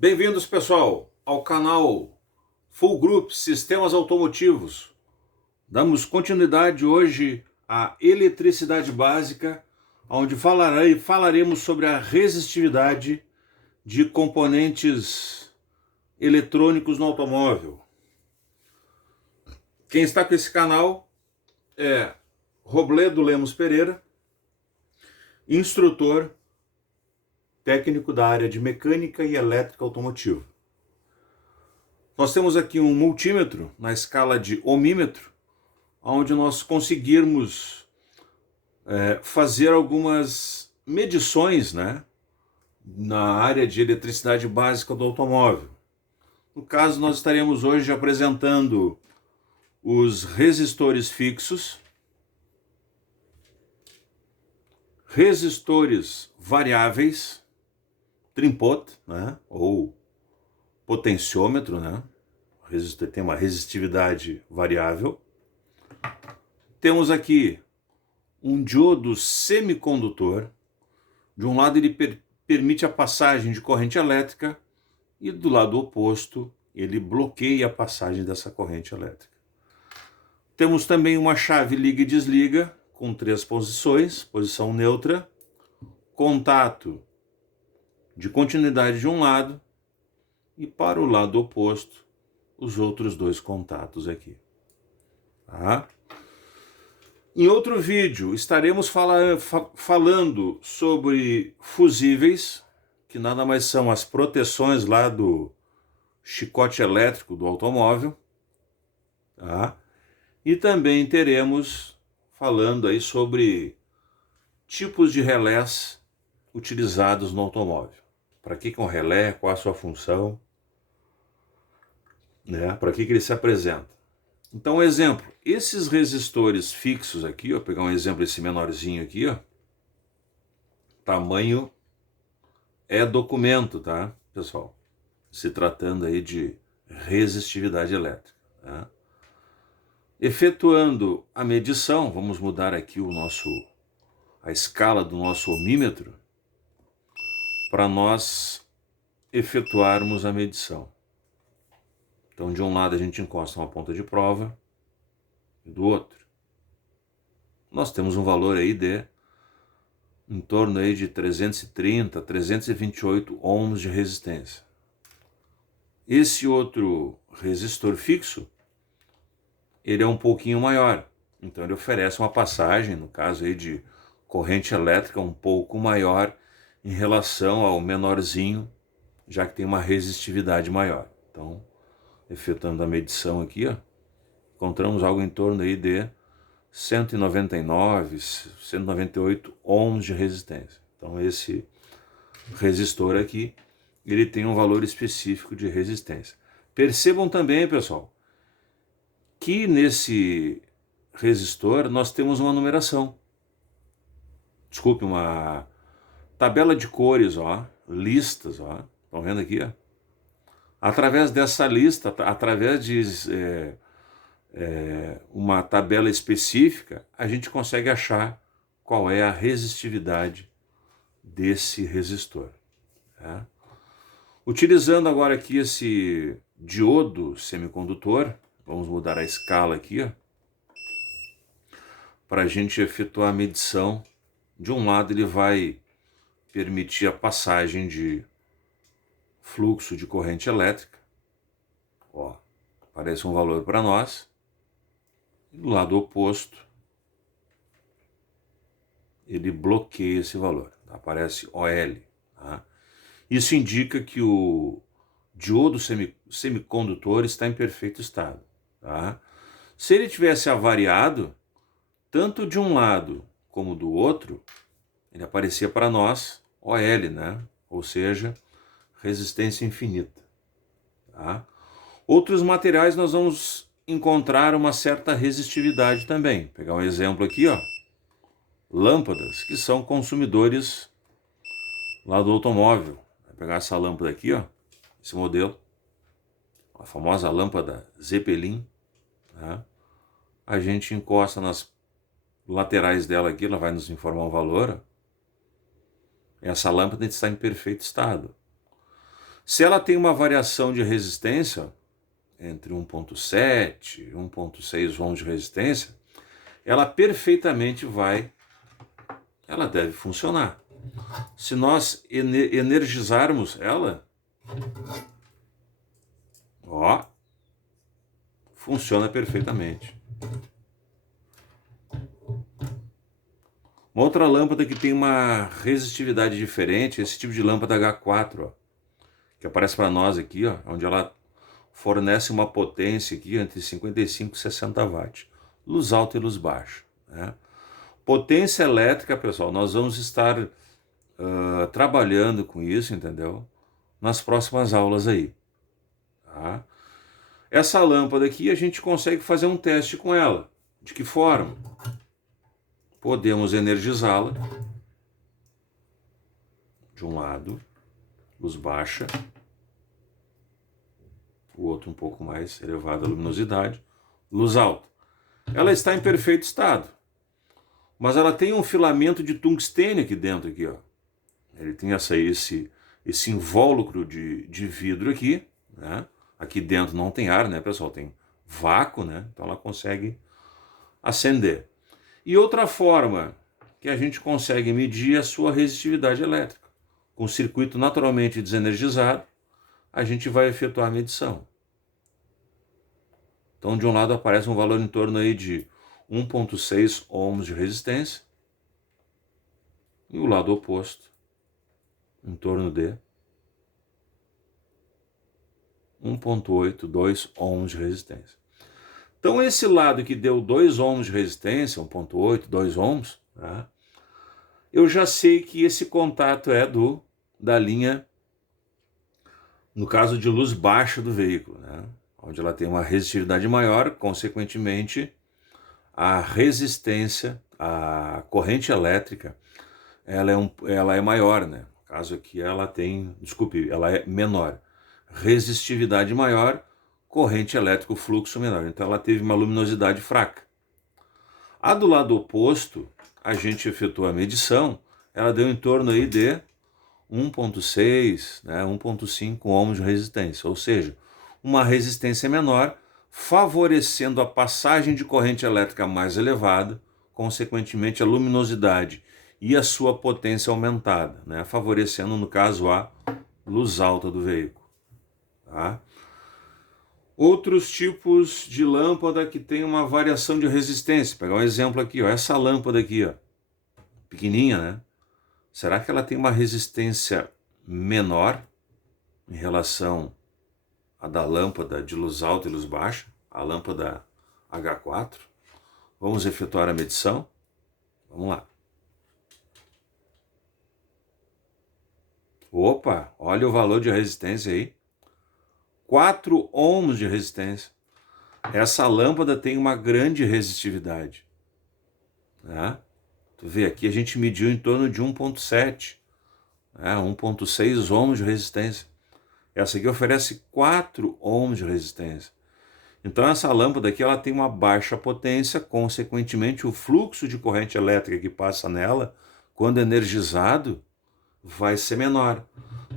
Bem-vindos, pessoal, ao canal Full Group Sistemas Automotivos. Damos continuidade hoje à eletricidade básica, onde falaremos sobre a resistividade de componentes eletrônicos no automóvel. Quem está com esse canal é Robledo Lemos Pereira, instrutor técnico da área de mecânica e elétrica automotiva. Nós temos aqui um multímetro na escala de ohmímetro, onde nós conseguirmos fazer algumas medições, na área de eletricidade básica do automóvel. No caso, nós estaremos hoje apresentando os resistores fixos, resistores variáveis, trim-pot, ou potenciômetro, tem uma resistividade variável. Temos aqui um diodo semicondutor. De um lado ele permite a passagem de corrente elétrica e do lado oposto ele bloqueia a passagem dessa corrente elétrica. Temos também uma chave liga e desliga com 3 posições, posição neutra, contato de continuidade de um lado e para o lado oposto os outros 2 contatos aqui. Em outro vídeo estaremos falando sobre fusíveis, que nada mais são as proteções lá do chicote elétrico do automóvel. E também teremos falando aí sobre tipos de relés utilizados no automóvel. Para que é um relé? Qual a sua função? Para que ele se apresenta? Então, exemplo, esses resistores fixos aqui, vou pegar um exemplo esse menorzinho aqui, tamanho é documento, tá, pessoal? Se tratando aí de resistividade elétrica. Efetuando a medição, vamos mudar aqui a escala do nosso ohmímetro, para nós efetuarmos a medição. Então, de um lado a gente encosta uma ponta de prova e do outro. Nós temos um valor aí em torno aí de 330, 328 ohms de resistência. Esse outro resistor fixo, ele é um pouquinho maior. Então ele oferece uma passagem, no caso aí de corrente elétrica um pouco maior em relação ao menorzinho, já que tem uma resistividade maior. Então, efetuando a medição aqui, encontramos algo em torno aí de 199, 198 ohms de resistência. Então, esse resistor aqui, ele tem um valor específico de resistência. Percebam também, pessoal, que nesse resistor nós temos uma numeração. Desculpe, uma tabela de cores, listas, estão vendo aqui? Através dessa lista, através de uma tabela específica, a gente consegue achar qual é a resistividade desse resistor. Utilizando agora aqui esse diodo semicondutor, vamos mudar a escala aqui, para a gente efetuar a medição. De um lado ele vai permitir a passagem de fluxo de corrente elétrica, aparece um valor para nós, e do lado oposto ele bloqueia esse valor, aparece OL. Isso indica que o diodo semicondutor está em perfeito estado. Se ele tivesse avariado, tanto de um lado como do outro, ele aparecia para nós OL, ou seja, resistência infinita. Outros materiais nós vamos encontrar uma certa resistividade também. Vou pegar um exemplo aqui, lâmpadas, que são consumidores lá do automóvel. Vou pegar essa lâmpada aqui, esse modelo, a famosa lâmpada Zeppelin. A gente encosta nas laterais dela aqui, ela vai nos informar o valor. Essa lâmpada está em perfeito estado. Se ela tem uma variação de resistência entre 1.7 e 1.6 ohms de resistência, ela perfeitamente ela deve funcionar. Se nós energizarmos ela, ó, funciona perfeitamente. Uma outra lâmpada que tem uma resistividade diferente, esse tipo de lâmpada H4, ó, que aparece para nós aqui, ó, onde ela fornece uma potência aqui entre 55 e 60 watts. Luz alta e luz baixa, né? Potência elétrica, pessoal, nós vamos estar trabalhando com isso, entendeu? Nas próximas aulas aí, tá? Essa lâmpada aqui a gente consegue fazer um teste com ela. De que forma? Podemos energizá-la de um lado, luz baixa, o outro um pouco mais elevada a luminosidade, luz alta. Ela está em perfeito estado, mas ela tem um filamento de tungstênio aqui dentro, aqui, ó. Ele tem esse invólucro de vidro aqui, né? Aqui dentro não tem ar, né, pessoal? Tem vácuo, né? Então ela consegue acender. E outra forma que a gente consegue medir a sua resistividade elétrica. Com o circuito naturalmente desenergizado, a gente vai efetuar a medição. Então, de um lado aparece um valor em torno aí de 1.6 ohms de resistência, e o lado oposto, em torno de 1.8, 2 ohms de resistência. Então, esse lado que deu 2 ohms de resistência, 1.8, 2 ohms, tá? Eu já sei que esse contato é da linha, no caso de luz baixa do veículo, né? Onde ela tem uma resistividade maior, consequentemente, a resistência, a corrente elétrica, ela é maior, né? No caso aqui ela é menor. Resistividade maior, corrente elétrica, o fluxo menor. Então ela teve uma luminosidade fraca. A do lado oposto, a gente efetuou a medição, ela deu em torno aí de 1.6, né, 1.5 ohms de resistência, ou seja, uma resistência menor, favorecendo a passagem de corrente elétrica mais elevada, consequentemente a luminosidade e a sua potência aumentada, né, favorecendo, no caso, a luz alta do veículo. Tá? Outros tipos de lâmpada que tem uma variação de resistência. Vou pegar um exemplo aqui, ó, essa lâmpada aqui, ó, pequenininha, né? Será que ela tem uma resistência menor em relação à da lâmpada de luz alta e luz baixa, a lâmpada H4? Vamos efetuar a medição? Vamos lá. Opa, olha o valor de resistência aí. 4 ohms de resistência. Essa lâmpada tem uma grande resistividade, né? Tu vê aqui, a gente mediu em torno de 1.7, né? 1.6 ohms de resistência. Essa aqui oferece 4 ohms de resistência. Então essa lâmpada aqui ela tem uma baixa potência, consequentemente o fluxo de corrente elétrica que passa nela, quando energizado, vai ser menor.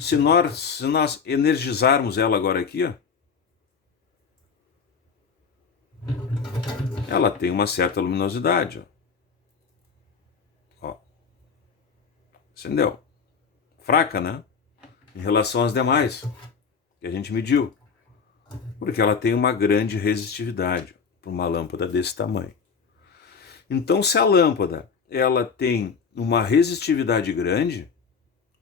Se nós energizarmos ela agora aqui, ó, ela tem uma certa luminosidade, ó. Acendeu. Fraca, né? Em relação às demais que a gente mediu. Porque ela tem uma grande resistividade para uma lâmpada desse tamanho. Então, se a lâmpada ela tem uma resistividade grande,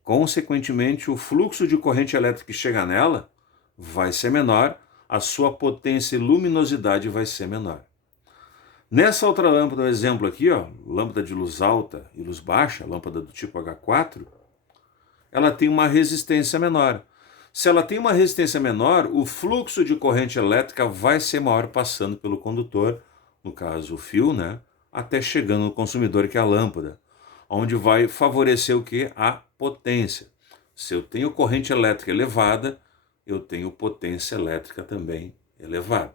consequentemente o fluxo de corrente elétrica que chega nela vai ser menor, a sua potência e luminosidade vai ser menor. Nessa outra lâmpada, um exemplo aqui, ó, lâmpada de luz alta e luz baixa, lâmpada do tipo H4, ela tem uma resistência menor. Se ela tem uma resistência menor, o fluxo de corrente elétrica vai ser maior passando pelo condutor, no caso o fio, né, até chegando no consumidor, que é a lâmpada, onde vai favorecer o que? A potência. Se eu tenho corrente elétrica elevada, eu tenho potência elétrica também elevada.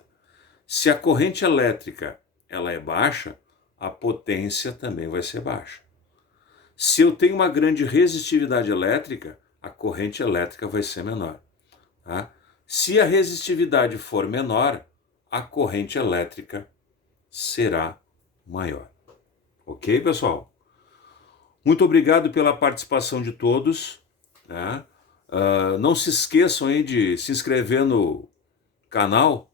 Se a corrente elétrica ela é baixa, a potência também vai ser baixa. Se eu tenho uma grande resistividade elétrica, a corrente elétrica vai ser menor. Tá? Se a resistividade for menor, a corrente elétrica será maior. Ok, pessoal? Muito obrigado pela participação de todos. Né? Não se esqueçam aí de se inscrever no canal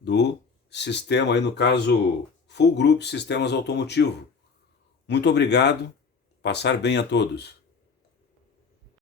do sistema, aí no caso, Full Group Sistemas Automotivo. Muito obrigado. Passar bem a todos.